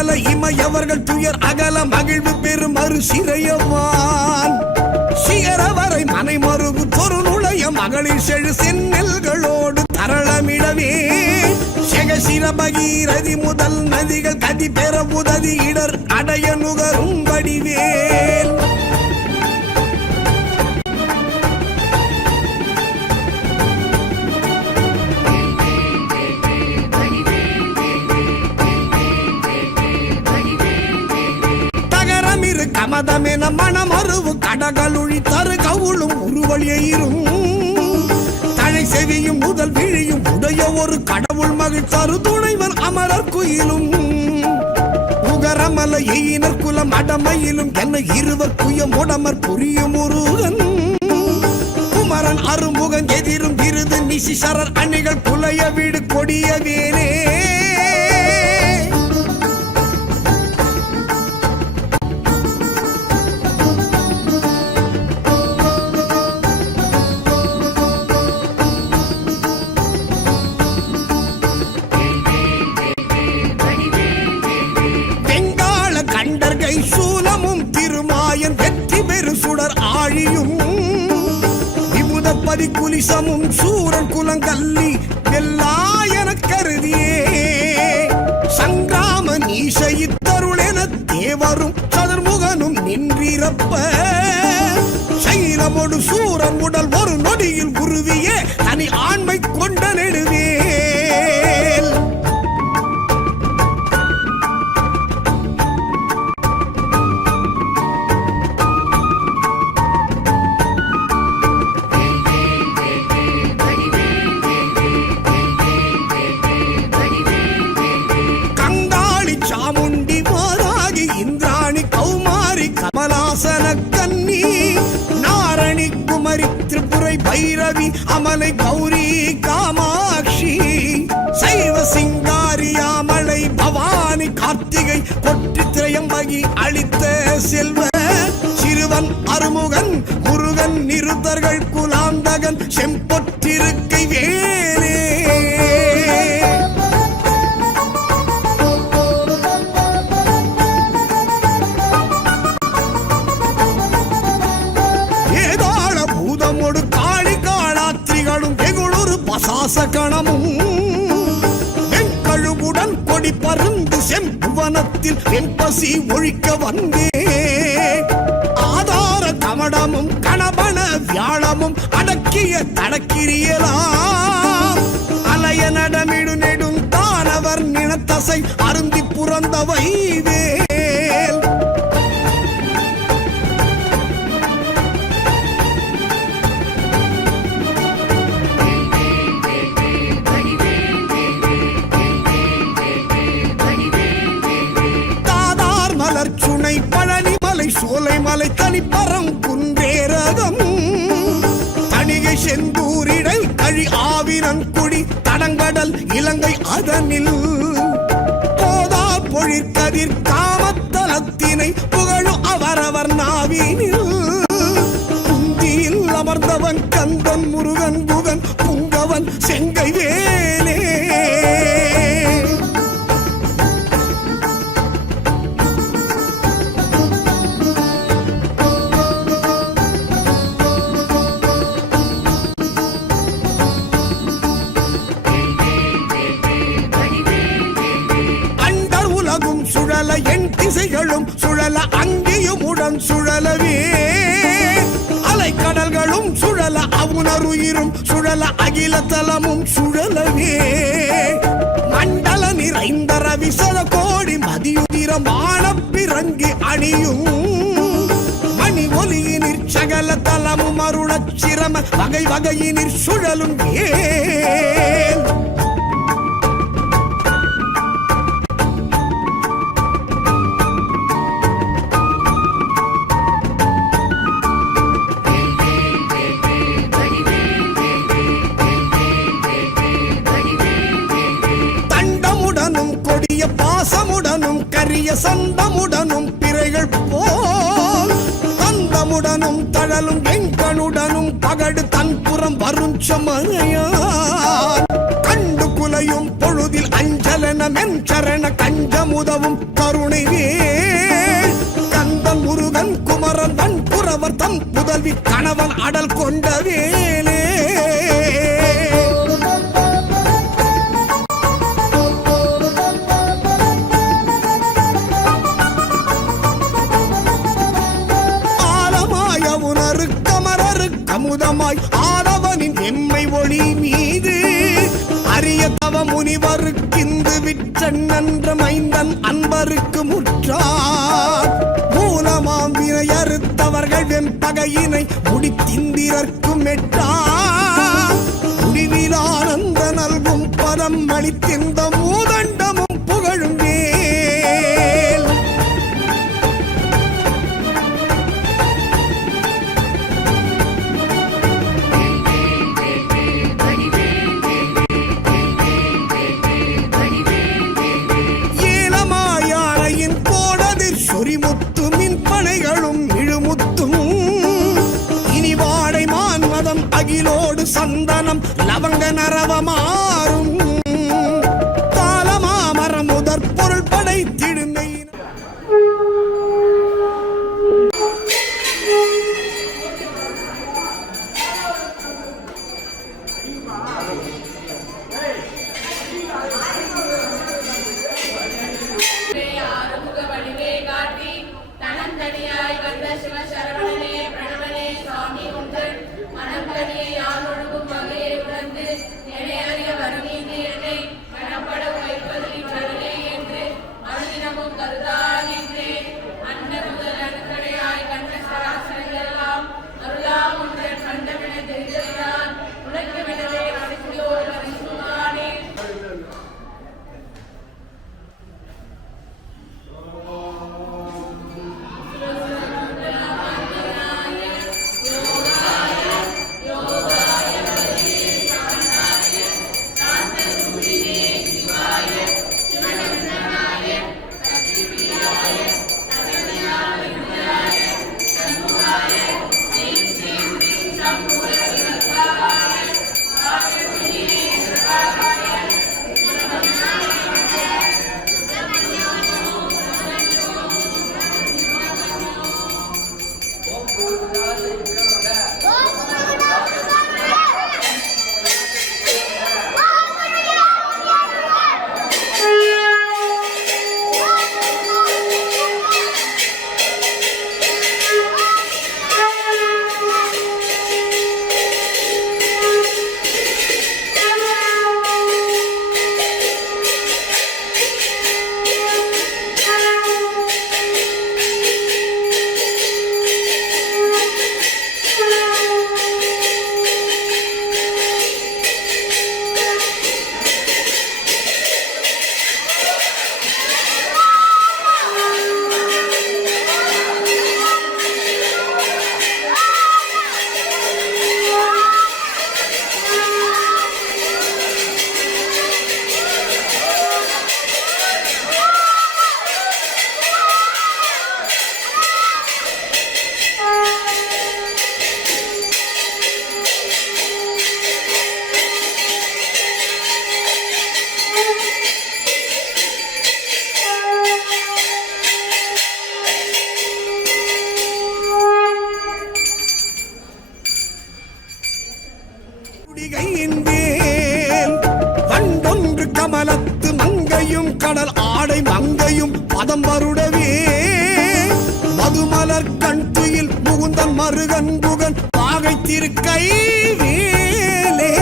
சுழல இமையவர்கள் துயர் அகல மகிழ்வு பெரும் மறு சிறையவான் சிகரவரை மனை மருகு தொரு நுழைய மகளிர் செழு செந்நெல்களோடு தரளமிடவே செகசிர பகீரதி முதல் நதிகள் கதி பெற உதவி இடர் அடைய நுகரும் வடிவேல் தகரமிரு கமதமென மனமருவு கடகளுழி தரு கவுளும் உருவழியும் தழை செவியும் முதல் விழியும் உடைய ஒரு கடவுள் மகிழ் தரு துணைவர் அமரர் குயிலும் உகரமல எயினர் குலம் அடமையிலும் என்ன இருவர் குயம் உடமர் புரியும் முருகன் குமரன் அருமுகன் எதிரும் விருது நிசிசரர் அணிகள் புலைய வீடு கொடிய வேலே சூலமும் திருமாயன் வெற்றி பெரு சுடர் ஆழியும் விமுதப்பதி குலிசமும் சூரன் குலங்கல்லி வெல்லாயன கருதியே சங்கிராம நீசைத்தருளென தேவரும் சதுர்முகனும் நின்றிரப்ப சைலமொடு சூரன் உடல் ஒரு நொடியில் உருவிய தனி ஆண்மை கொண்ட நெடுவே பைரவி அமலை கௌரி காமாட்சி சைவ சிங்காரியாமலை பவானி கார்த்திகை கொற்றி திரையம்பகி அளித்த செல்வ சிறுவன் அருமுகன் முருகன் நிருத்தர்கள் குலாந்தகன் செம்பொற்றிருக்கை வேலே சாசகணமும் வெண்கழுவுடன் கொடி பருந்து செம்புவனத்தில் வெண்பசி ஒழிக்க வந்தே ஆதார கமடமும் கணபன வியாழமும் அடக்கிய தடக்கிரியலாம் அலைய நடமிடு நெடும் தானவர் நினத்தசை அருந்தி புறந்தவை வேல் பழனிமலை சோலைமலை தனிப்பரம் குன்றேரகம் தணிகை செந்தூரிடை கழி ஆவினங்குடி தடங்கடல் இலங்கை அதனில் போதா பொழிற்கதிர் காமத்தலத்தினை புகழு அவரவர் நாவினில் குந்தியில் அமர்ந்தவன் கந்தன் முருகன் புகன் புங்கவன் செங்கை வேலே சுழல என் திசைகளும் சுழல அங்கேயும் உடன் சுழலவே அலைக்கடல்களும் சுழல அவுணருயிரும் சுழல அகில தலமும் சுழலவே மண்டல நிறைந்த ரவிசல கோடி மதியுதிரமான பிறங்கி அணியும் மணி ஒலியினிற் சகல தலமும் அருளச் சிரம வகை வகையினிற் சுழலும் ஏன் பாசமுடனும் கரிய சந்தமுடனும் பிறைகள் போல் தந்தமுடனும் தழலும் எங்கனுடனும் பகடு தன்புறம் வரும் சமனையான் கண்டு குல தொலையும் பொழுதில் அஞ்சலன மென்சரண கஞ்சமுதவும் கருணை வேல் கந்தன் முருகன் குமரன் வன் புறவர் தம் புதல்வி கணவன் அடல் கொண்ட வேலே அமுதமாய் ஆடவனின் எம்மை ஒளி மீது அரிய தவ முனிவருக்கிந்து விற்றன்ற மைந்தன் அன்பருக்கு முற்றார் மூலமாம் வினையறுத்தவர்கள் வெம்பகையினை முடித்திந்திரர்க்கும் எட்டா முடிவிலானந்த நல்கும் பதம் அளித்திந்த மூதண்டமும் புகழும் வேல் சொரிமுத்து மின் பனைகளும் இழுமுத்தும் இனி வாடை மான்மதம் அகிலோடு சந்தனம் லவங்க நரவமாறும் காலமாமரம் முதற் பொருள் படைத்திடுமை கமலத்து மங்கையும் கடல் ஆடை மங்கையும் பதம் வருடவே மதுமலர் கண் துயில் முகுந்தன் மருகன் புகன் பாகை திருக்கை வேலே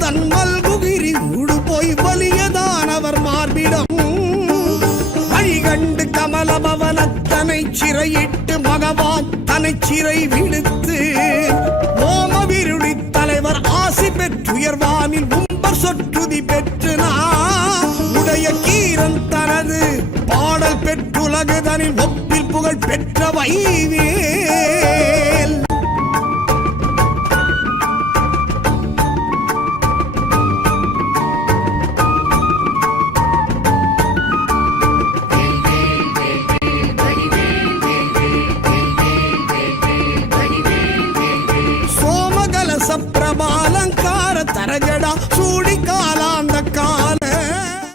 தன்மல்குகிரி உடு போய் வலியதானவர் மார்பிடம் வழிகண்டு கமலபவனத்தனை சிறையிட்டு மகவான் தனை சிறை விடுத்து ஓமவிருளி தலைவர் ஆசி பெற்றுயர்வானில் உம்பர் சொற்றுதி பெற்று உடைய கீரன் தனது பாடல் பெற்றுலகுதனில் ஒப்பில் புகழ் பெற்ற வைவேல் அடடடா